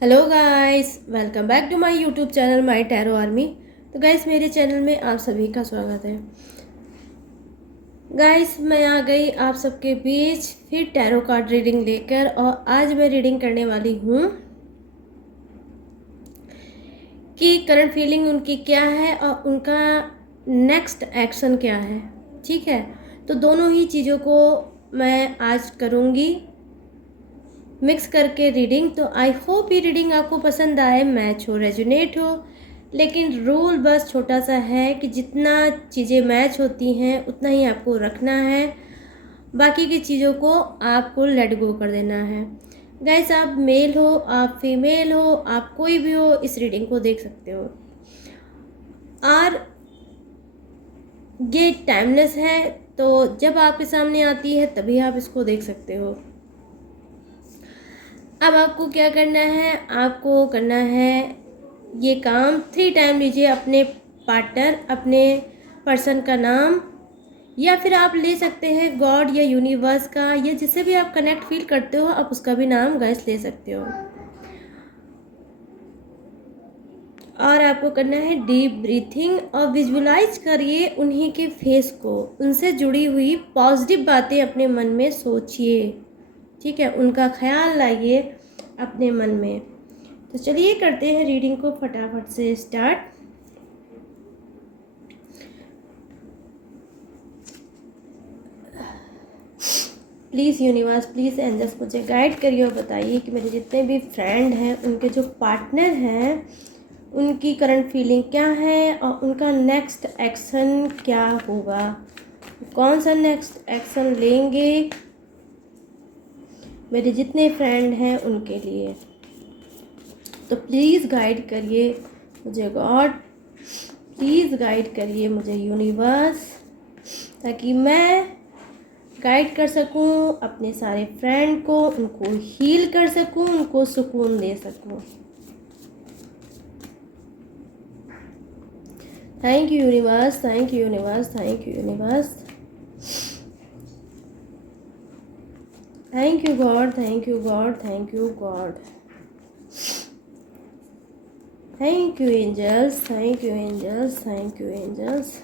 Hello guys, welcome back to my YouTube channel my tarot army. तो guys, मेरे चैनल में आप सभी का स्वागत है। गाइस, मैं आ गई आप सबके बीच फिर टैरो कार्ड रीडिंग लेकर, और आज मैं रीडिंग करने वाली हूँ कि करंट फीलिंग उनकी क्या है और उनका नेक्स्ट एक्शन क्या है। ठीक है, तो दोनों ही चीज़ों को मैं आज करूँगी मिक्स करके रीडिंग। तो आई होप ये रीडिंग आपको पसंद आए, मैच हो, रेजोनेट हो। लेकिन रूल बस छोटा सा है कि जितना चीज़ें मैच होती हैं उतना ही आपको रखना है, बाकी की चीज़ों को आपको लेट गो कर देना है। गाइस, आप मेल हो, आप फीमेल हो, आप कोई भी हो, इस रीडिंग को देख सकते हो। और ये टाइमलेस है, तो जब आपके सामने आती है तभी आप इसको देख सकते हो। अब आपको क्या करना है, आपको करना है ये काम 3 टाइम लीजिए अपने पार्टनर, अपने पर्सन का नाम, या फिर आप ले सकते हैं गॉड या यूनिवर्स का, या जिससे भी आप कनेक्ट फील करते हो आप उसका भी नाम गाइस ले सकते हो। और आपको करना है डीप ब्रीथिंग और विजुअलाइज करिए उन्हीं के फेस को, उनसे जुड़ी हुई पॉजिटिव बातें अपने मन में सोचिए। ठीक है, उनका ख्याल लाइए अपने मन में। तो चलिए करते हैं रीडिंग को फटाफट से start. Please universe, please angels मुझे गाइड करिए और बताइए कि मेरे जितने भी फ्रेंड हैं, उनके जो पार्टनर हैं, उनकी करंट फीलिंग क्या है और उनका नेक्स्ट एक्शन क्या होगा। कौन सा नेक्स्ट एक्शन लेंगे मेरे जितने फ्रेंड हैं उनके लिए। तो प्लीज़ गाइड करिए मुझे गॉड, प्लीज़ गाइड करिए मुझे यूनिवर्स, ताकि मैं गाइड कर सकूं अपने सारे फ्रेंड को, उनको हील कर सकूं, उनको सुकून दे सकूं। Thank you universe, thank you universe, thank you universe, thank you God, thank you God, thank you God, thank you angels, thank you angels, thank you angels.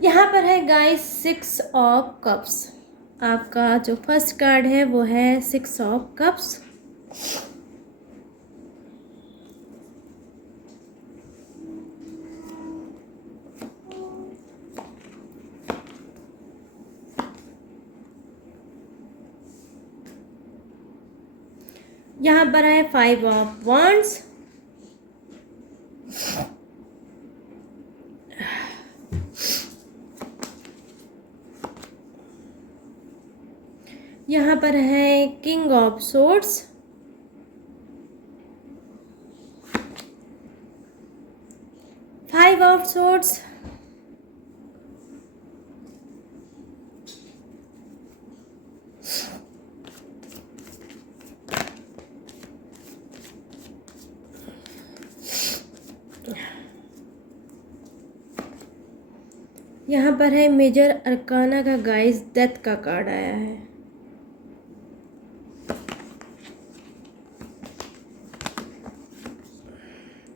यहाँ पर है गाइस 6 ऑफ कप्स। आपका जो फर्स्ट कार्ड है वो है 6 of cups. यहाँ पर है 5 ऑफ wands। यहाँ पर है king of swords। Five of swords। यहाँ पर है मेजर अरकाना का गाइस डेथ का कार्ड आया है।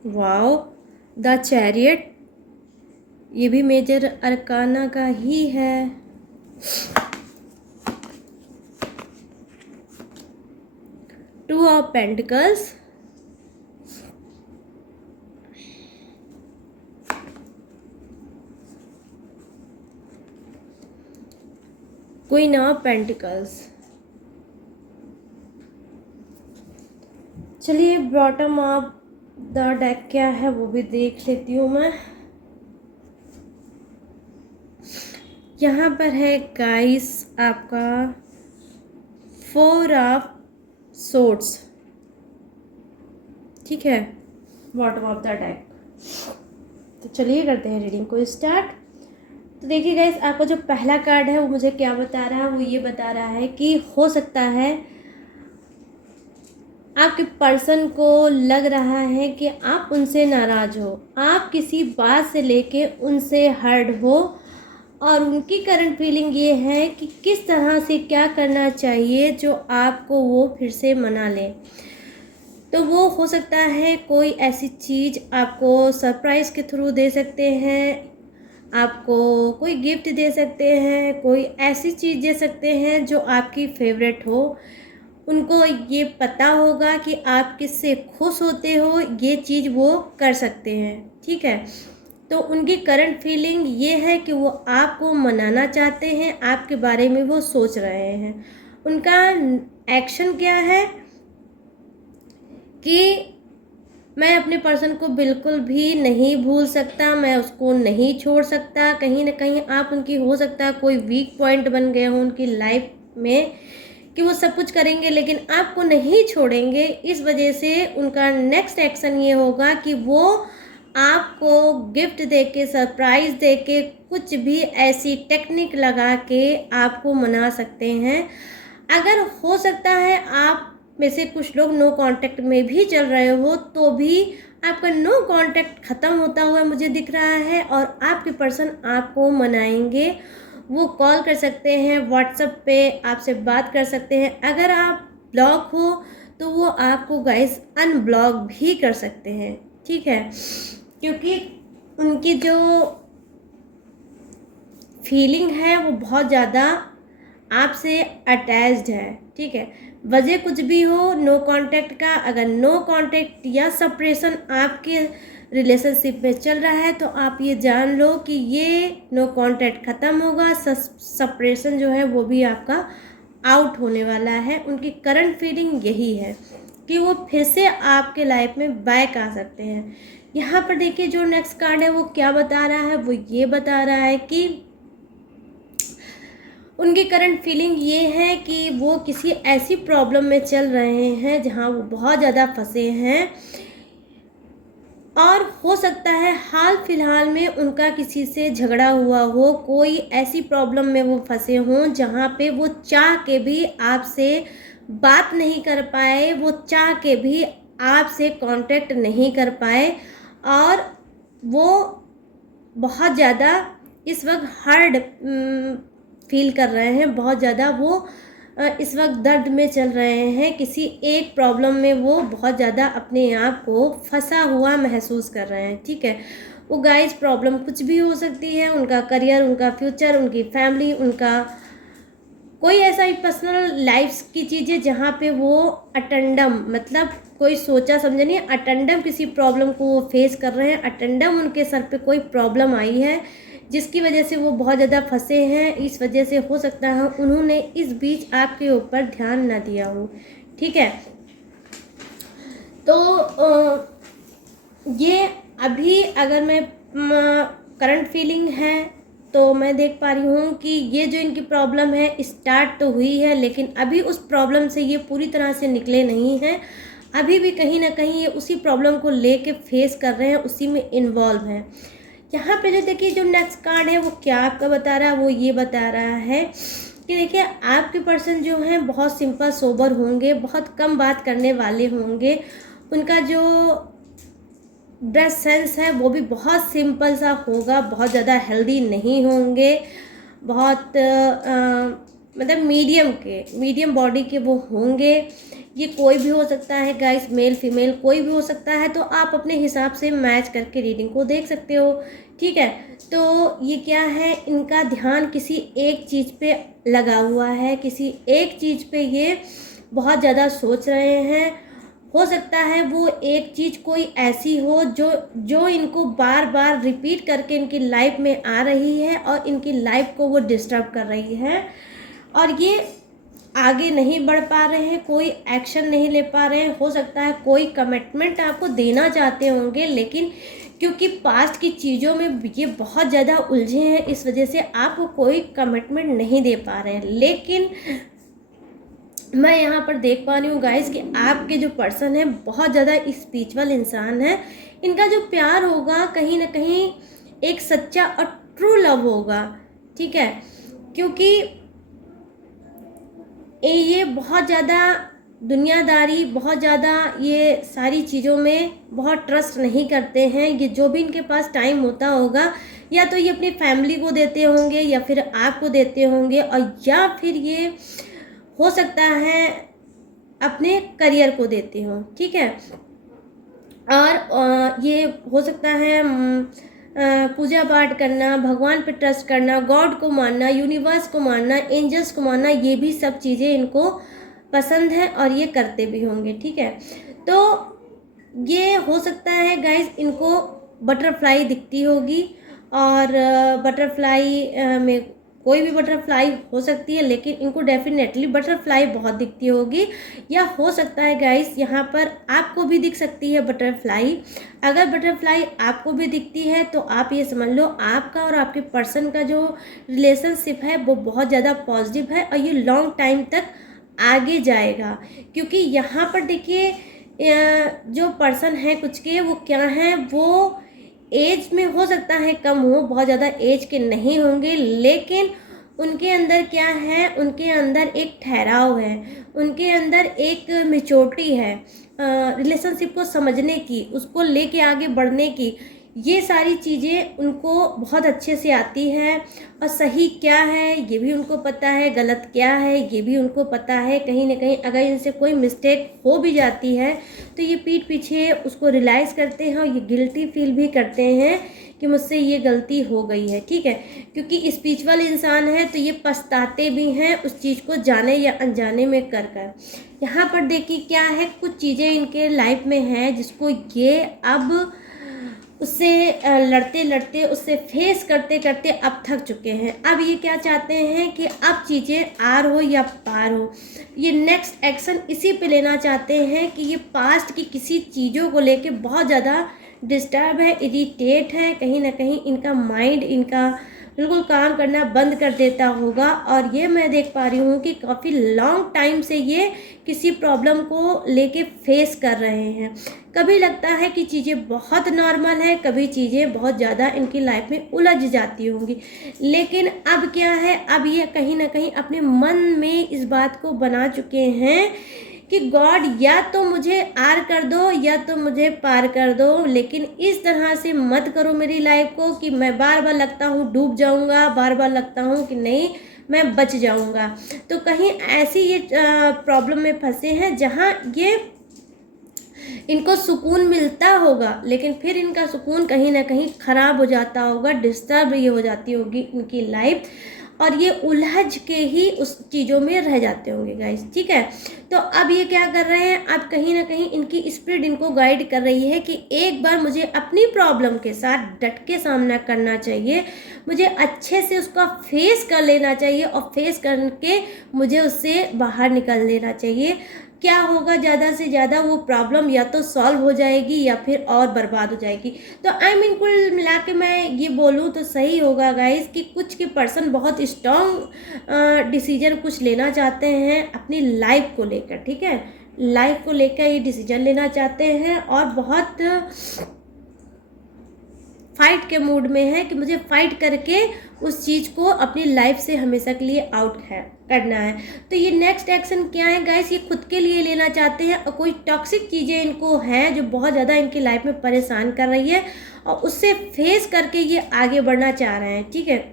वाओ, द चैरियट, ये भी मेजर अरकाना का ही है। Two of pentacles. Queen of pentacles. चलिए बॉटम ऑफ द डेक क्या है वो भी देख लेती हूँ मैं। यहाँ पर है गाइस आपका 4 ऑफ सोर्ड्स। ठीक है, बॉटम ऑफ द डेक। तो चलिए करते हैं रीडिंग को स्टार्ट। तो देखिए गाइस, आपका जो पहला कार्ड है वो मुझे क्या बता रहा है, वो ये बता रहा है कि हो सकता है आपके पर्सन को लग रहा है कि आप उनसे नाराज़ हो, आप किसी बात से लेके उनसे हर्ट हो, और उनकी करंट फीलिंग ये है कि किस तरह से क्या करना चाहिए जो आपको वो फिर से मना लें। तो वो हो सकता है कोई ऐसी चीज़ आपको सरप्राइज़ के थ्रू दे सकते हैं, आपको कोई गिफ्ट दे सकते हैं, कोई ऐसी चीज़ दे सकते हैं जो आपकी फेवरेट हो। उनको ये पता होगा कि आप किससे खुश होते हो, ये चीज़ वो कर सकते हैं, ठीक है। तो उनकी करंट फीलिंग ये है कि वो आपको मनाना चाहते हैं, आपके बारे में वो सोच रहे हैं। उनका एक्शन क्या है कि मैं अपने पर्सन को बिल्कुल भी नहीं भूल सकता, मैं उसको नहीं छोड़ सकता। कहीं ना कहीं आप उनकी हो सकता है कोई वीक पॉइंट बन गए हो उनकी लाइफ में कि वो सब कुछ करेंगे लेकिन आपको नहीं छोड़ेंगे। इस वजह से उनका नेक्स्ट एक्शन ये होगा कि वो आपको गिफ्ट देके, सरप्राइज़ देके, कुछ भी ऐसी टेक्निक लगा के आपको मना सकते हैं। अगर हो सकता है आप में से कुछ लोग नो कांटेक्ट में भी चल रहे हो तो भी आपका नो कांटेक्ट ख़त्म होता हुआ मुझे दिख रहा है और आपके पर्सन आपको मनाएंगे। वो कॉल कर सकते हैं, व्हाट्सएप पे आपसे बात कर सकते हैं। अगर आप ब्लॉक हो तो वो आपको गाइस अनब्लॉक भी कर सकते हैं, ठीक है, क्योंकि उनकी जो फीलिंग है वो बहुत ज़्यादा आपसे अटैच्ड है, ठीक है। वजह कुछ भी हो नो कांटेक्ट का, अगर नो कांटेक्ट या सेपरेशन आपके रिलेशनशिप में चल रहा है तो आप ये जान लो कि ये नो कांटेक्ट ख़त्म होगा, सेपरेशन जो है वो भी आपका आउट होने वाला है। उनकी करंट फीलिंग यही है कि वो फिर से आपके लाइफ में बैक आ सकते हैं। यहाँ पर देखिए जो नेक्स्ट कार्ड है वो क्या बता रहा है, वो ये बता रहा है कि उनकी करंट फीलिंग ये है कि वो किसी ऐसी प्रॉब्लम में चल रहे हैं जहाँ वो बहुत ज़्यादा फंसे हैं और हो सकता है हाल फिलहाल में उनका किसी से झगड़ा हुआ हो, कोई ऐसी प्रॉब्लम में वो फंसे हों जहाँ पे वो चाह के भी आपसे बात नहीं कर पाए, वो चाह के भी आपसे कांटेक्ट नहीं कर पाए और वो बहुत ज़्यादा इस वक्त हर्ट फील कर रहे हैं, बहुत ज़्यादा वो इस वक्त दर्द में चल रहे हैं। किसी एक प्रॉब्लम में वो बहुत ज़्यादा अपने आप को फंसा हुआ महसूस कर रहे हैं, ठीक है। वो गाइस प्रॉब्लम कुछ भी हो सकती है, उनका करियर, उनका फ्यूचर, उनकी फैमिली, उनका कोई ऐसा ही पर्सनल लाइफ की चीज़ें जहाँ पे वो अटेंडम मतलब कोई सोचा समझा नहीं, अटेंडम किसी प्रॉब्लम को वो फेस कर रहे हैं। अटेंडम उनके सर पे कोई प्रॉब्लम आई है जिसकी वजह से वो बहुत ज़्यादा फंसे हैं। इस वजह से हो सकता है उन्होंने इस बीच आपके ऊपर ध्यान ना दिया हो, ठीक है। तो ये अभी अगर मैं करंट फीलिंग है तो मैं देख पा रही हूँ कि ये जो इनकी प्रॉब्लम है स्टार्ट तो हुई है लेकिन अभी उस प्रॉब्लम से ये पूरी तरह से निकले नहीं हैं। अभी भी कहीं ना कहीं ये उसी प्रॉब्लम को लेके फेस कर रहे हैं, उसी में इन्वॉल्व हैं। यहाँ पे जो देखिए जो नेक्स्ट कार्ड है वो क्या आपका बता रहा है, वो ये बता रहा है कि देखिए आपके पर्सन जो हैं बहुत सिंपल सोबर होंगे, बहुत कम बात करने वाले होंगे। उनका जो ड्रेस सेंस है वो भी बहुत सिंपल सा होगा, बहुत ज़्यादा हेल्दी नहीं होंगे, बहुत मतलब मीडियम बॉडी के वो होंगे। ये कोई भी हो सकता है गाइस, मेल फीमेल कोई भी हो सकता है, तो आप अपने हिसाब से मैच करके रीडिंग को देख सकते हो, ठीक है। तो ये क्या है, इनका ध्यान किसी एक चीज़ पे लगा हुआ है, किसी एक चीज़ पे ये बहुत ज़्यादा सोच रहे हैं। हो सकता है वो एक चीज़ कोई ऐसी हो जो इनको बार बार रिपीट करके इनकी लाइफ में आ रही है और इनकी लाइफ को वो डिस्टर्ब कर रही है और ये आगे नहीं बढ़ पा रहे हैं, कोई एक्शन नहीं ले पा रहे हैं। हो सकता है कोई कमिटमेंट आपको देना चाहते होंगे लेकिन क्योंकि पास्ट की चीज़ों में ये बहुत ज़्यादा उलझे हैं इस वजह से आपको कोई कमिटमेंट नहीं दे पा रहे हैं। लेकिन मैं यहाँ पर देख पा रही हूँ गाइस कि आपके जो पर्सन है बहुत ज़्यादा स्पिरिचुअल इंसान है। इनका जो प्यार होगा कहीं ना कहीं एक सच्चा और ट्रू लव होगा, ठीक है, क्योंकि ये बहुत ज़्यादा दुनियादारी, बहुत ज़्यादा ये सारी चीज़ों में बहुत ट्रस्ट नहीं करते हैं। ये जो भी इनके पास टाइम होता होगा या तो ये अपनी फैमिली को देते होंगे या फिर आपको देते होंगे, और या फिर ये हो सकता है अपने करियर को देते हो, ठीक है। और ये हो सकता है पूजा पाठ करना, भगवान पे ट्रस्ट करना, गॉड को मानना, यूनिवर्स को मानना, एंजल्स को मानना, ये भी सब चीज़ें इनको पसंद है और ये करते भी होंगे, ठीक है। तो ये हो सकता है गाइज इनको बटरफ्लाई दिखती होगी, और बटरफ्लाई में कोई भी बटरफ्लाई हो सकती है, लेकिन इनको डेफिनेटली बटरफ्लाई बहुत दिखती होगी। या हो सकता है गाइस यहाँ पर आपको भी दिख सकती है बटरफ्लाई। अगर बटरफ्लाई आपको भी दिखती है तो आप ये समझ लो आपका और आपके पर्सन का जो रिलेशनशिप है वो बहुत ज़्यादा पॉजिटिव है और ये लॉन्ग टाइम तक आगे जाएगा। क्योंकि यहाँ पर देखिए जो पर्सन है कुछ के, वो क्या है, वो एज में हो सकता है कम हो, बहुत ज़्यादा एज के नहीं होंगे, लेकिन उनके अंदर क्या है, उनके अंदर एक ठहराव है, उनके अंदर एक मैच्योरिटी है रिलेशनशिप को समझने की, उसको लेके आगे बढ़ने की। ये सारी चीज़ें उनको बहुत अच्छे से आती है, और सही क्या है ये भी उनको पता है, गलत क्या है ये भी उनको पता है। कहीं ना कहीं अगर इनसे कोई मिस्टेक हो भी जाती है तो ये पीठ पीछे उसको रियलाइज़ करते हैं और ये गिल्टी फील भी करते हैं कि मुझसे ये गलती हो गई है, ठीक है। क्योंकि स्पिरिचुअल इंसान है तो ये पछताते भी हैं उस चीज़ को जाने या अनजाने में कर कर। यहाँ पर देखिए क्या है, कुछ चीज़ें इनके लाइफ में हैं जिसको ये अब उससे लड़ते लड़ते, उससे फेस करते करते अब थक चुके हैं। अब ये क्या चाहते हैं कि अब चीज़ें आर हो या पार हो, ये नेक्स्ट एक्शन इसी पे लेना चाहते हैं कि ये पास्ट की किसी चीज़ों को लेके बहुत ज़्यादा डिस्टर्ब है, इरिटेट है, कहीं ना कहीं इनका माइंड इनका बिल्कुल काम करना बंद कर देता होगा। और ये मैं देख पा रही हूँ कि काफ़ी लॉन्ग टाइम से ये किसी प्रॉब्लम को लेके फेस कर रहे हैं। कभी लगता है कि चीज़ें बहुत नॉर्मल है, कभी चीज़ें बहुत ज़्यादा इनकी लाइफ में उलझ जाती होंगी, लेकिन अब क्या है, अब ये कहीं ना कहीं अपने मन में इस बात को बना चुके हैं कि गॉड या तो मुझे आर कर दो या तो मुझे पार कर दो, लेकिन इस तरह से मत करो मेरी लाइफ को कि मैं बार बार लगता हूँ डूब जाऊँगा, बार बार लगता हूँ कि नहीं मैं बच जाऊँगा। तो कहीं ऐसी ये प्रॉब्लम में फंसे हैं जहाँ ये इनको सुकून मिलता होगा, लेकिन फिर इनका सुकून कहीं ना कहीं ख़राब हो जाता होगा, डिस्टर्ब ये हो जाती होगी इनकी लाइफ, और ये उलझ के ही उस चीज़ों में रह जाते होंगे गाइस, ठीक है। तो अब ये क्या कर रहे हैं, अब कहीं ना कहीं इनकी स्पिरिट इनको गाइड कर रही है कि एक बार मुझे अपनी प्रॉब्लम के साथ डट के सामना करना चाहिए, मुझे अच्छे से उसका फेस कर लेना चाहिए, और फेस करके मुझे उससे बाहर निकल लेना चाहिए। क्या होगा, ज़्यादा से ज़्यादा वो प्रॉब्लम या तो सॉल्व हो जाएगी या फिर और बर्बाद हो जाएगी। तो आई मीन कुल मिला के मैं ये बोलूँ तो सही होगा गाइस कि कुछ के पर्सन बहुत स्ट्रॉन्ग डिसीजन कुछ लेना चाहते हैं अपनी लाइफ को लेकर, ठीक है। लाइफ को लेकर ये डिसीजन लेना चाहते हैं और बहुत फाइट के मूड में है कि मुझे फाइट करके उस चीज़ को अपनी लाइफ से हमेशा के लिए आउट है करना है। तो ये नेक्स्ट एक्शन क्या है गाइस, ये खुद के लिए लेना चाहते हैं, और कोई टॉक्सिक चीज़ें इनको हैं जो बहुत ज़्यादा इनकी लाइफ में परेशान कर रही है, और उससे फेस करके ये आगे बढ़ना चाह रहे हैं, ठीक है।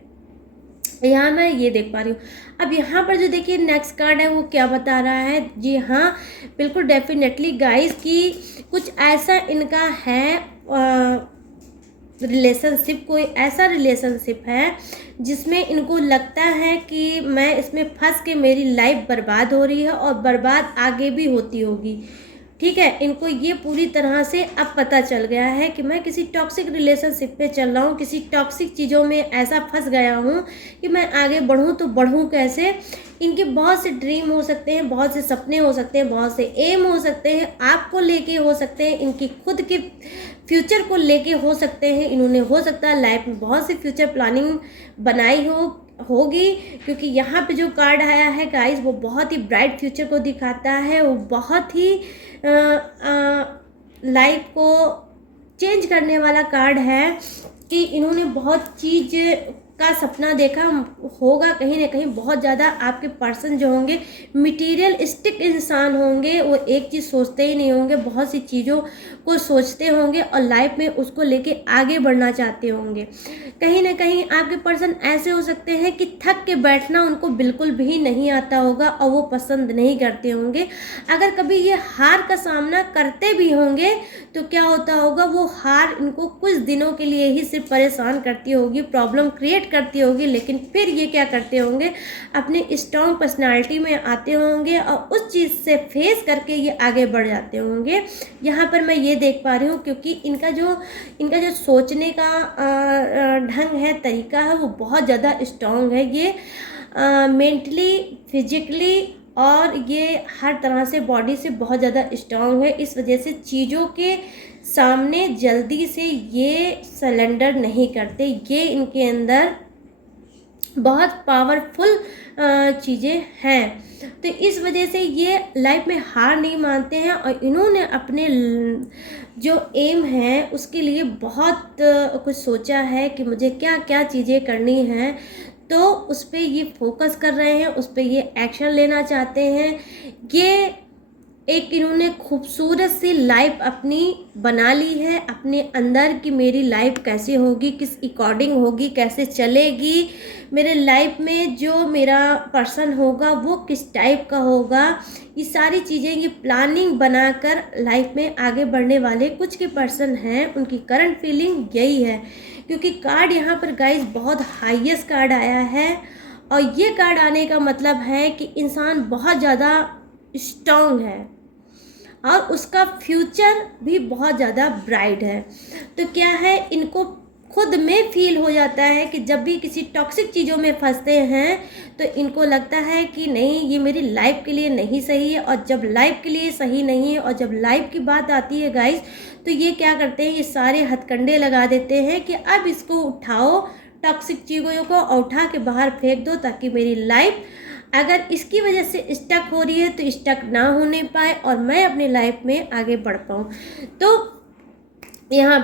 यहाँ मैं ये देख पा रही हूँ। अब यहाँ पर जो देखिए नेक्स्ट कार्ड है वो क्या बता रहा है, जी हाँ बिल्कुल डेफिनेटली गाइस कि कुछ ऐसा इनका है रिलेशनशिप, कोई ऐसा रिलेशनशिप है जिसमें इनको लगता है कि मैं इसमें फंस के मेरी लाइफ बर्बाद हो रही है और बर्बाद आगे भी होती होगी, ठीक है। इनको ये पूरी तरह से अब पता चल गया है कि मैं किसी टॉक्सिक रिलेशनशिप पे चल रहा हूँ, किसी टॉक्सिक चीज़ों में ऐसा फंस गया हूँ कि मैं आगे बढ़ूँ तो बढ़ूँ कैसे। इनके बहुत से ड्रीम हो सकते हैं, बहुत से सपने हो सकते हैं, बहुत से एम हो सकते हैं, आपको लेके हो सकते हैं, इनकी खुद के फ्यूचर को लेके हो सकते हैं। इन्होंने हो सकता है लाइफ में बहुत सी फ्यूचर प्लानिंग बनाई होगी, क्योंकि यहाँ पे जो कार्ड आया है गाइस वो बहुत ही ब्राइट फ्यूचर को दिखाता है, वो बहुत ही लाइफ को चेंज करने वाला कार्ड है कि इन्होंने बहुत चीज़ का सपना देखा होगा कहीं ना कहीं। बहुत ज़्यादा आपके पर्सन जो होंगे मटीरियलिस्टिक इंसान होंगे, वो एक चीज़ सोचते ही नहीं होंगे, बहुत सी चीज़ों को सोचते होंगे और लाइफ में उसको लेके आगे बढ़ना चाहते होंगे। कहीं ना कहीं आपके पर्सन ऐसे हो सकते हैं कि थक के बैठना उनको बिल्कुल भी नहीं आता होगा और वो पसंद नहीं करते होंगे। अगर कभी ये हार का सामना करते भी होंगे तो क्या होता होगा, वो हार इनको कुछ दिनों के लिए ही सिर्फ परेशान करती होगी, प्रॉब्लम क्रिएट करती होगी, लेकिन फिर ये क्या करते होंगे, अपने स्ट्रॉन्ग पर्सनालिटी में आते होंगे और उस चीज़ से फेस करके ये आगे बढ़ जाते होंगे। यहाँ पर मैं ये देख पा रही हूँ, क्योंकि इनका जो सोचने का ढंग है, तरीका है, वो बहुत ज़्यादा स्ट्रॉन्ग है। ये मेंटली, फिजिकली और ये हर तरह से बॉडी से बहुत ज़्यादा स्ट्रॉन्ग है। इस वजह से चीज़ों के सामने जल्दी से ये सरेंडर नहीं करते। ये इनके अंदर बहुत पावरफुल चीज़ें हैं, तो इस वजह से ये लाइफ में हार नहीं मानते हैं और इन्होंने अपने जो एम है उसके लिए बहुत कुछ सोचा है कि मुझे क्या क्या चीज़ें करनी हैं, तो उस पर ये फोकस कर रहे हैं, उस पर ये एक्शन लेना चाहते हैं। ये एक इन्होंने खूबसूरत सी लाइफ अपनी बना ली है अपने अंदर कि मेरी लाइफ कैसे होगी, किस अकॉर्डिंग होगी, कैसे चलेगी, मेरे लाइफ में जो मेरा पर्सन होगा वो किस टाइप का होगा। ये सारी चीज़ें ये प्लानिंग बनाकर लाइफ में आगे बढ़ने वाले कुछ के पर्सन हैं, उनकी करंट फीलिंग यही है। क्योंकि कार्ड यहाँ पर गाइस बहुत हाईएस्ट कार्ड आया है और ये कार्ड आने का मतलब है कि इंसान बहुत ज़्यादा स्ट्रॉन्ग है और उसका फ्यूचर भी बहुत ज़्यादा ब्राइट है। तो क्या है, इनको खुद में फील हो जाता है कि जब भी किसी टॉक्सिक चीज़ों में फंसते हैं तो इनको लगता है कि नहीं, ये मेरी लाइफ के लिए नहीं सही है। और जब लाइफ के लिए सही नहीं है और जब लाइफ की बात आती है गाइस, तो ये क्या करते हैं, ये सारे हथकंडे लगा देते हैं कि अब इसको उठाओ, टॉक्सिक चीज़ों को उठा के बाहर फेंक दो, ताकि मेरी लाइफ अगर इसकी वजह से स्टक हो रही है तो स्टक ना होने पाए और मैं अपनी लाइफ में आगे बढ़ पाऊँ। तो यहाँ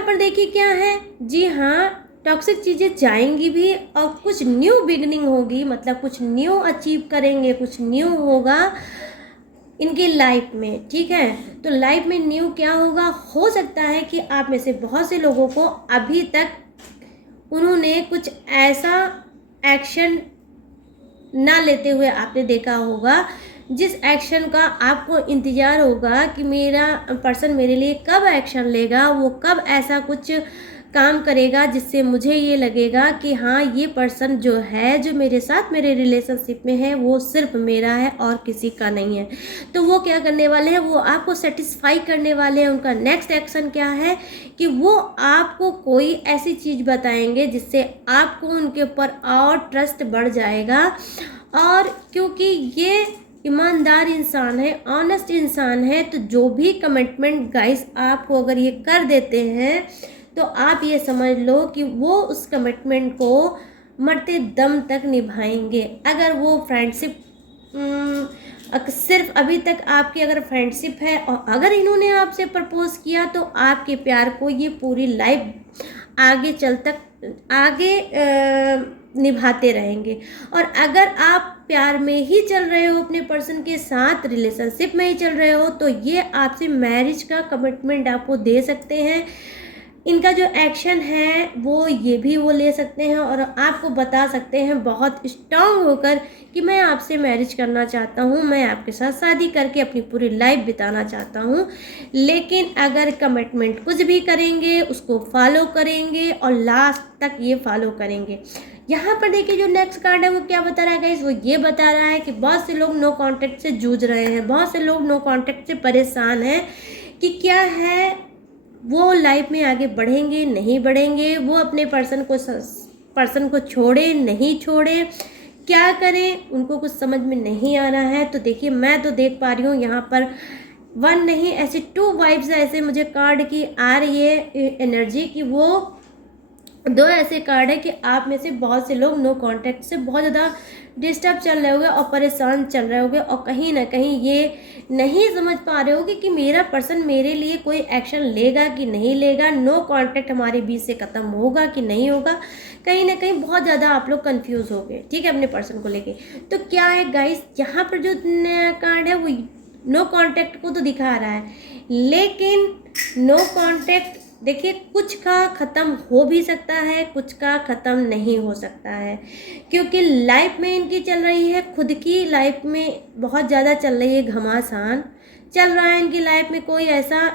पर देखिए क्या है, जी हाँ, टॉक्सिक चीज़ें जाएंगी भी और कुछ न्यू बिगनिंग होगी, मतलब कुछ न्यू अचीव करेंगे, कुछ न्यू होगा इनकी लाइफ में। ठीक है, तो लाइफ में न्यू क्या होगा, हो सकता है कि आप में से बहुत से लोगों को अभी तक उन्होंने कुछ ऐसा एक्शन ना लेते हुए आपने देखा होगा जिस एक्शन का आपको इंतज़ार होगा कि मेरा पर्सन मेरे लिए कब एक्शन लेगा, वो कब ऐसा कुछ काम करेगा जिससे मुझे ये लगेगा कि हाँ, ये पर्सन जो है, जो मेरे साथ मेरे रिलेशनशिप में है, वो सिर्फ मेरा है और किसी का नहीं है। तो वो क्या करने वाले हैं, वो आपको सेटिस्फाई करने वाले हैं। उनका नेक्स्ट एक्शन क्या है कि वो आपको कोई ऐसी चीज़ बताएंगे जिससे आपको उनके ऊपर और ट्रस्ट बढ़ जाएगा। और क्योंकि ये ईमानदार इंसान है, ऑनेस्ट इंसान है, तो जो भी कमिटमेंट गाइस आपको अगर ये कर देते हैं तो आप ये समझ लो कि वो उस कमिटमेंट को मरते दम तक निभाएंगे। अगर वो फ्रेंडशिप सिर्फ अभी तक आपकी अगर फ्रेंडशिप है और अगर इन्होंने आपसे प्रपोज किया तो आपके प्यार को ये पूरी लाइफ आगे निभाते रहेंगे। और अगर आप प्यार में ही चल रहे हो, अपने पर्सन के साथ रिलेशनशिप में ही चल रहे हो, तो ये आपसे मैरिज का कमिटमेंट आपको दे सकते हैं। इनका जो एक्शन है वो ये भी वो ले सकते हैं और आपको बता सकते हैं बहुत स्ट्रांग होकर कि मैं आपसे मैरिज करना चाहता हूँ, मैं आपके साथ शादी करके अपनी पूरी लाइफ बिताना चाहता हूँ। लेकिन अगर कमिटमेंट कुछ भी करेंगे, उसको फॉलो करेंगे और लास्ट तक ये फॉलो करेंगे। यहाँ पर देखिए जो नेक्स्ट कार्ड है वो क्या बता रहा है गाइस, वो ये बता रहा है कि बहुत से लोग नो कांटेक्ट से जूझ रहे हैं, बहुत से लोग नो कांटेक्ट से परेशान हैं कि क्या है, वो लाइफ में आगे बढ़ेंगे नहीं बढ़ेंगे, वो अपने पर्सन को छोड़े नहीं छोड़े, क्या करें, उनको कुछ समझ में नहीं आ रहा है। तो देखिए मैं तो देख पा रही हूँ यहाँ पर 1 नहीं ऐसे 2 वाइब्स ऐसे मुझे कार्ड की आ रही है एनर्जी कि वो दो ऐसे कार्ड है कि आप में से बहुत से लोग नो कांटेक्ट से बहुत ज़्यादा डिस्टर्ब चल रहे होगे और परेशान चल रहे होगे और कहीं ना कहीं ये नहीं समझ पा रहे होगे कि मेरा पर्सन मेरे लिए कोई एक्शन लेगा कि नहीं लेगा, नो कांटेक्ट हमारे बीच से ख़त्म होगा कि नहीं होगा। कहीं ना कहीं बहुत ज़्यादा आप लोग कंफ्यूज हो गए, ठीक है, अपने पर्सन को लेके। तो क्या है गाइस, यहाँ पर जो कार्ड है वो नो कांटेक्ट को तो दिखा रहा है, लेकिन नो कांटेक्ट देखिए कुछ का ख़त्म हो भी सकता है, कुछ का ख़त्म नहीं हो सकता है, क्योंकि लाइफ में इनकी चल रही है, खुद की लाइफ में बहुत ज़्यादा चल रही है, घमासान चल रहा है इनकी लाइफ में कोई ऐसा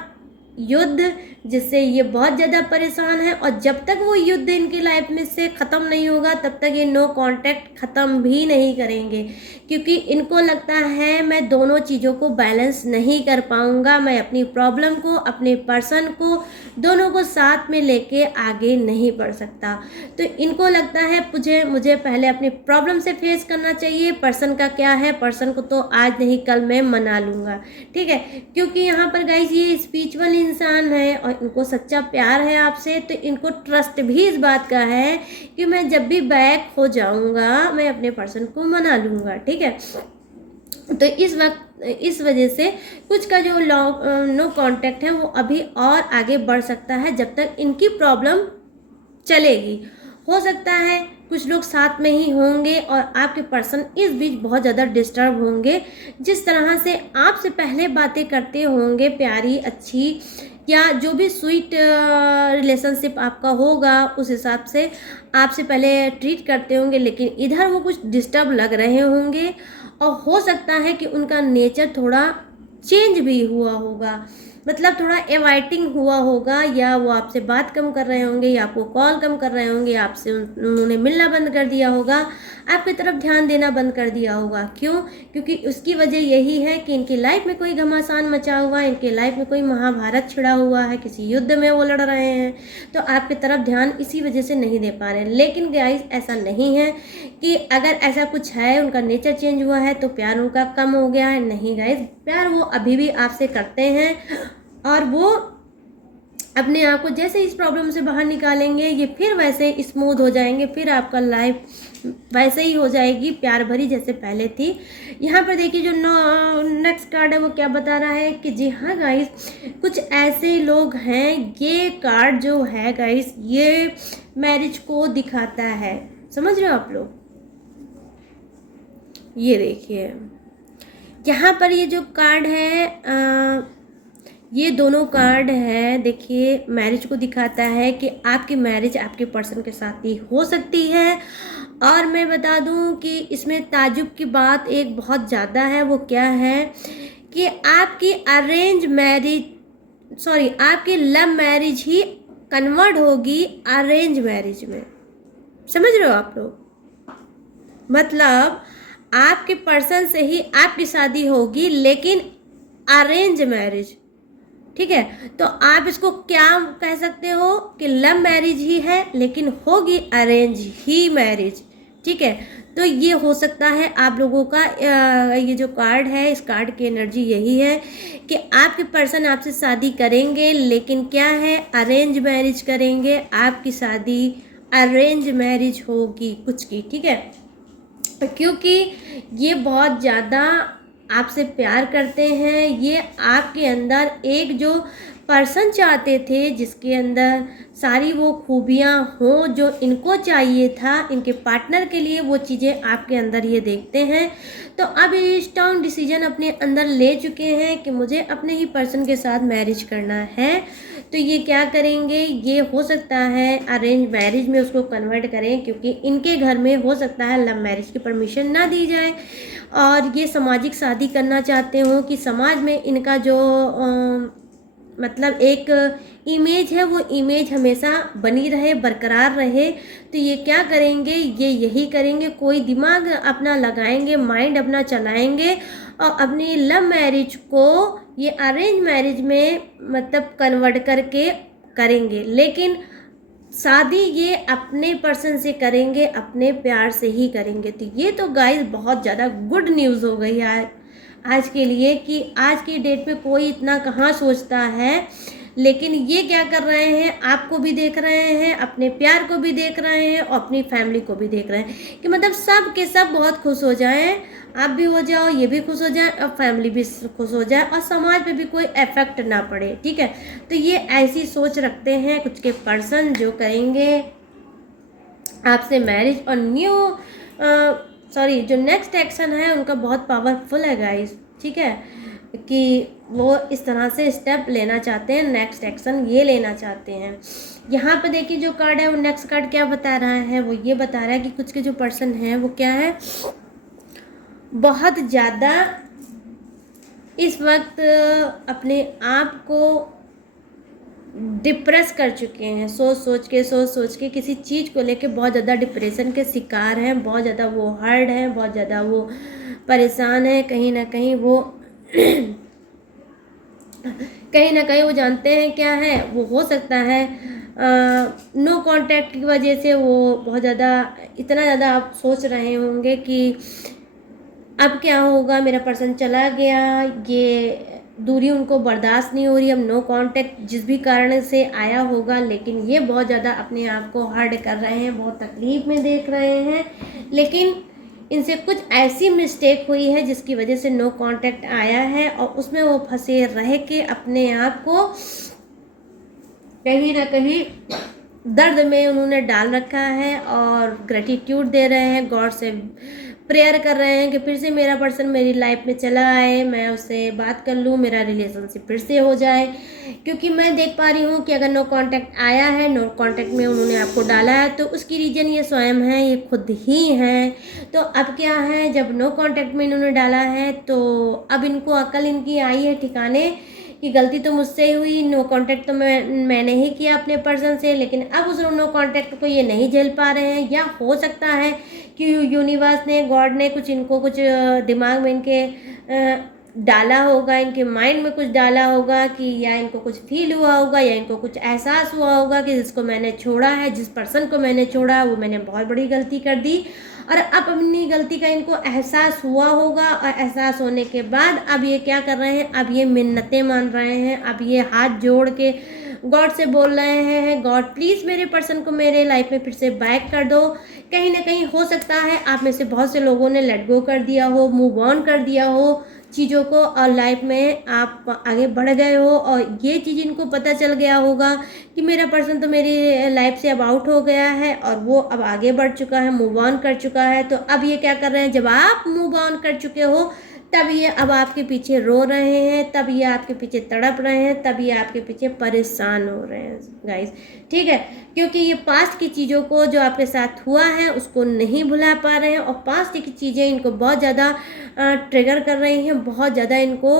युद्ध जिससे ये बहुत ज़्यादा परेशान है। और जब तक वो युद्ध इनकी लाइफ में से ख़त्म नहीं होगा तब तक ये नो कांटेक्ट ख़त्म भी नहीं करेंगे, क्योंकि इनको लगता है मैं दोनों चीज़ों को बैलेंस नहीं कर पाऊँगा, मैं अपनी प्रॉब्लम को, अपने पर्सन को, दोनों को साथ में लेके आगे नहीं बढ़ सकता। तो इनको लगता है मुझे पहले अपनी प्रॉब्लम से फेस करना चाहिए, पर्सन का क्या है, पर्सन को तो आज नहीं कल मैं मना लूँगा, ठीक है। क्योंकि यहाँ पर गाइस ये स्पिरिचुअल इंसान है और इनको सच्चा प्यार है आपसे, तो इनको ट्रस्ट भी इस बात का है कि मैं जब भी बैक हो जाऊँगा मैं अपने पर्सन को मना लूँगा, ठीक है। तो इस वजह से कुछ का जो नो कांटेक्ट है वो अभी और आगे बढ़ सकता है जब तक इनकी प्रॉब्लम चलेगी। हो सकता है कुछ लोग साथ में ही होंगे और आपके पर्सन इस बीच बहुत ज़्यादा डिस्टर्ब होंगे, जिस तरह से आपसे पहले बातें करते होंगे प्यारी अच्छी, या जो भी स्वीट रिलेशनशिप आपका होगा उस हिसाब से आपसे पहले ट्रीट करते होंगे, लेकिन इधर वो कुछ डिस्टर्ब लग रहे होंगे और हो सकता है कि उनका नेचर थोड़ा चेंज भी हुआ होगा, मतलब थोड़ा एवाइटिंग हुआ होगा, या वो आपसे बात कम कर रहे होंगे, या आपको कॉल कम कर रहे होंगे, आपसे उन्होंने मिलना बंद कर दिया होगा, आपकी तरफ ध्यान देना बंद कर दिया होगा। क्यों? क्योंकि उसकी वजह यही है कि इनकी लाइफ में कोई घमासान मचा हुआ है, इनकी लाइफ में कोई महाभारत छिड़ा हुआ है, किसी युद्ध में वो लड़ रहे हैं, तो आपकी तरफ ध्यान इसी वजह से नहीं दे पा रहे हैं। लेकिन गाइस ऐसा नहीं है कि अगर ऐसा कुछ है, उनका नेचर चेंज हुआ है तो प्यार उनका कम हो गया है, नहीं गाइस, प्यार वो अभी भी आपसे करते हैं और वो अपने आप को जैसे इस प्रॉब्लम से बाहर निकालेंगे ये फिर वैसे स्मूथ हो जाएंगे, फिर आपका लाइफ वैसे ही हो जाएगी प्यार भरी जैसे पहले थी। यहाँ पर देखिए जो नेक्स्ट कार्ड है वो क्या बता रहा है कि जी हाँ गाइस, कुछ ऐसे लोग हैं, ये कार्ड जो है गाइस ये मैरिज को दिखाता है, समझ रहे हो आप लोग। ये देखिए यहाँ पर ये जो कार्ड है ये दोनों कार्ड है, देखिए मैरिज को दिखाता है कि आपकी मैरिज आपके पर्सन के साथ ही हो सकती है। और मैं बता दूं कि इसमें ताजुब की बात एक बहुत ज़्यादा है, वो क्या है कि आपकी आपकी लव मैरिज ही कन्वर्ट होगी अरेंज मैरिज में, समझ रहे हो आप लोग। मतलब आपके पर्सन से ही आपकी शादी होगी लेकिन अरेंज मैरिज, ठीक है। तो आप इसको क्या कह सकते हो कि लव मैरिज ही है लेकिन होगी अरेंज ही मैरिज, ठीक है। तो ये हो सकता है आप लोगों का ये जो कार्ड है, इस कार्ड की एनर्जी यही है कि आपके पर्सन आपसे शादी करेंगे, लेकिन क्या है अरेंज मैरिज करेंगे, आपकी शादी अरेंज मैरिज होगी कुछ की, ठीक है। क्योंकि ये बहुत ज़्यादा आपसे प्यार करते हैं, ये आपके अंदर एक जो पर्सन चाहते थे जिसके अंदर सारी वो खूबियाँ हों जो इनको चाहिए था इनके पार्टनर के लिए, वो चीज़ें आपके अंदर ये देखते हैं। तो अब ये स्ट्रॉन्ग डिसीजन अपने अंदर ले चुके हैं कि मुझे अपने ही पर्सन के साथ मैरिज करना है। तो ये क्या करेंगे, ये हो सकता है अरेंज मैरिज में उसको कन्वर्ट करें, क्योंकि इनके घर में हो सकता है लव मैरिज की परमिशन ना दी जाए और ये सामाजिक शादी करना चाहते हो कि समाज में इनका जो मतलब एक इमेज है वो इमेज हमेशा बनी रहे, बरकरार रहे। तो ये क्या करेंगे, ये यही करेंगे, कोई दिमाग अपना लगाएंगे, माइंड अपना चलाएंगे और अपनी लव मैरिज को ये अरेंज मैरिज में मतलब कन्वर्ट करके करेंगे, लेकिन शादी ये अपने पर्सन से करेंगे, अपने प्यार से ही करेंगे। तो ये तो गाइस बहुत ज़्यादा गुड न्यूज़ हो गई यार आज के लिए कि आज की डेट पे कोई इतना कहाँ सोचता है लेकिन ये क्या कर रहे हैं, आपको भी देख रहे हैं, अपने प्यार को भी देख रहे हैं और अपनी फैमिली को भी देख रहे हैं कि मतलब सब के सब बहुत खुश हो जाएं, आप भी हो जाओ, ये भी खुश हो जाए और फैमिली भी खुश हो जाए और समाज पे भी कोई इफेक्ट ना पड़े। ठीक है, तो ये ऐसी सोच रखते हैं कुछ के पर्सन जो करेंगे आपसे मैरिज और जो नेक्स्ट एक्शन है उनका बहुत पावरफुल है गाइस। ठीक है, कि वो इस तरह से स्टेप लेना चाहते हैं, नेक्स्ट एक्शन ये लेना चाहते हैं। यहाँ पे देखिए जो कार्ड है वो नेक्स्ट कार्ड क्या बता रहा है, वो ये बता रहा है कि कुछ के जो पर्सन हैं वो क्या है, बहुत ज़्यादा इस वक्त अपने आप को डिप्रेस कर चुके हैं, सोच सोच के किसी चीज़ को लेके बहुत ज़्यादा डिप्रेशन के शिकार हैं, बहुत ज़्यादा वो हर्ट हैं, बहुत ज़्यादा वो परेशान है। कहीं ना कहीं वो वो जानते हैं क्या है, वो हो सकता है नो कांटेक्ट की वजह से वो बहुत ज़्यादा इतना ज़्यादा आप सोच रहे होंगे कि अब क्या होगा, मेरा पर्सन चला गया, ये दूरी उनको बर्दाश्त नहीं हो रही, अब नो कांटेक्ट जिस भी कारण से आया होगा, लेकिन ये बहुत ज़्यादा अपने आप को हर्ट कर रहे हैं, बहुत तकलीफ में देख रहे हैं। लेकिन इनसे कुछ ऐसी मिस्टेक हुई है जिसकी वजह से नो कांटेक्ट आया है और उसमें वो फंसे रह के अपने आप को कहीं ना कहीं दर्द में उन्होंने डाल रखा है और ग्रेटिट्यूड दे रहे हैं, गॉड से प्रेयर कर रहे हैं कि फिर से मेरा पर्सन मेरी लाइफ में चला आए, मैं उससे बात कर लूँ, मेरा रिलेशनशिप फिर से हो जाए। क्योंकि मैं देख पा रही हूँ कि अगर नो कांटेक्ट आया है, नो कांटेक्ट में उन्होंने आपको डाला है, तो उसकी रीज़न ये स्वयं है, ये खुद ही हैं। तो अब क्या है, जब नो कांटेक्ट में इन्होंने डाला है तो अब इनको अकल इनकी आई है ठिकाने कि गलती तो मुझसे ही हुई, नो कांटेक्ट तो मैंने ही किया अपने पर्सन से, लेकिन अब उस नो कांटेक्ट को ये नहीं झेल पा रहे हैं। या हो सकता है कि यूनिवर्स ने, गॉड ने कुछ दिमाग में इनके डाला होगा, इनके माइंड में कुछ डाला होगा कि या इनको कुछ फील हुआ होगा या इनको कुछ एहसास हुआ होगा कि जिसको मैंने छोड़ा है, जिस पर्सन को मैंने छोड़ा वो मैंने बहुत बड़ी गलती कर दी और अब अपनी गलती का इनको एहसास हुआ होगा। और एहसास होने के बाद अब ये क्या कर रहे हैं, अब ये मिन्नतें मान रहे हैं, अब ये हाथ जोड़ के गॉड से बोल रहे हैं, गॉड प्लीज़ मेरे पर्सन को मेरे लाइफ में फिर से बैक कर दो। कहीं ना कहीं हो सकता है आप में से बहुत से लोगों ने लेट गो कर दिया हो, मूव ऑन कर दिया हो चीज़ों को और लाइफ में आप आगे बढ़ गए हो और ये चीज़ इनको पता चल गया होगा कि मेरा पर्सन तो मेरी लाइफ से अब आउट हो गया है और वो अब आगे बढ़ चुका है, मूव ऑन कर चुका है। तो अब ये क्या कर रहे हैं, जब आप मूव ऑन कर चुके हो तब ये अब आपके पीछे रो रहे हैं, तब ये आपके पीछे तड़प रहे हैं, तब ये आपके पीछे परेशान हो रहे हैं गाइस। ठीक है, क्योंकि ये पास्ट की चीज़ों को जो आपके साथ हुआ है उसको नहीं भुला पा रहे हैं और पास्ट की चीज़ें इनको बहुत ज़्यादा ट्रिगर कर रही हैं, बहुत ज़्यादा इनको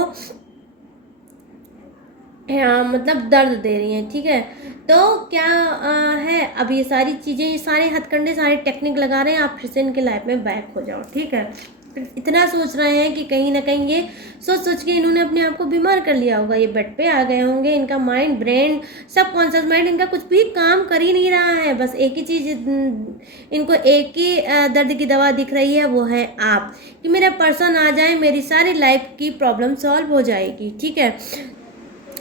मतलब दर्द दे रही हैं। ठीक है, तो क्या है, अब ये सारी चीज़ें, ये सारे हथकंडे, सारे टेक्निक लगा रहे हैं आप फिर से इनके लाइफ में बैक हो जाओ। ठीक है, इतना सोच रहे हैं कि कहीं ना कहीं ये सोच के इन्होंने अपने आप को बीमार कर लिया होगा, ये बेड पे आ गए होंगे, इनका माइंड, ब्रेन, सब कॉन्शियस माइंड इनका कुछ भी काम कर ही नहीं रहा है। बस एक ही चीज़ इनको, एक ही दर्द की दवा दिख रही है, वो है आप, कि मेरा पर्सन आ जाए, मेरी सारी लाइफ की प्रॉब्लम सॉल्व हो जाएगी। ठीक है,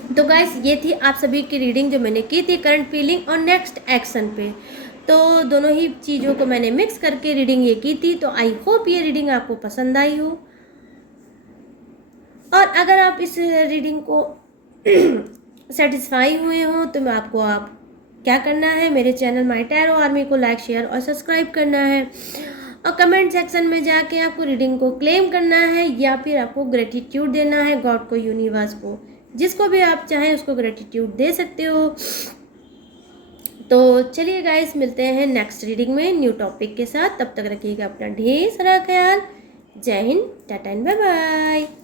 तो गाइस ये थी आप सभी की रीडिंग जो मैंने की थी करंट फीलिंग और नेक्स्ट एक्शन पे। तो दोनों ही चीज़ों को मैंने मिक्स करके रीडिंग ये की थी। तो आई होप ये रीडिंग आपको पसंद आई हो और अगर आप इस रीडिंग को सेटिस्फाई हुए हो तो मैं आपको क्या करना है, मेरे चैनल माय टैरो आर्मी को लाइक, शेयर और सब्सक्राइब करना है और कमेंट सेक्शन में जाके आपको रीडिंग को क्लेम करना है या फिर आपको ग्रेटिट्यूड देना है, गॉड को, यूनिवर्स को, जिसको भी आप चाहें उसको ग्रेटिट्यूड दे सकते हो। तो चलिए गाइस, मिलते हैं नेक्स्ट रीडिंग में न्यू टॉपिक के साथ। तब तक रखिएगा अपना ढेर सारा ख्याल। जय हिंद, टाटा एंड बाय बाय।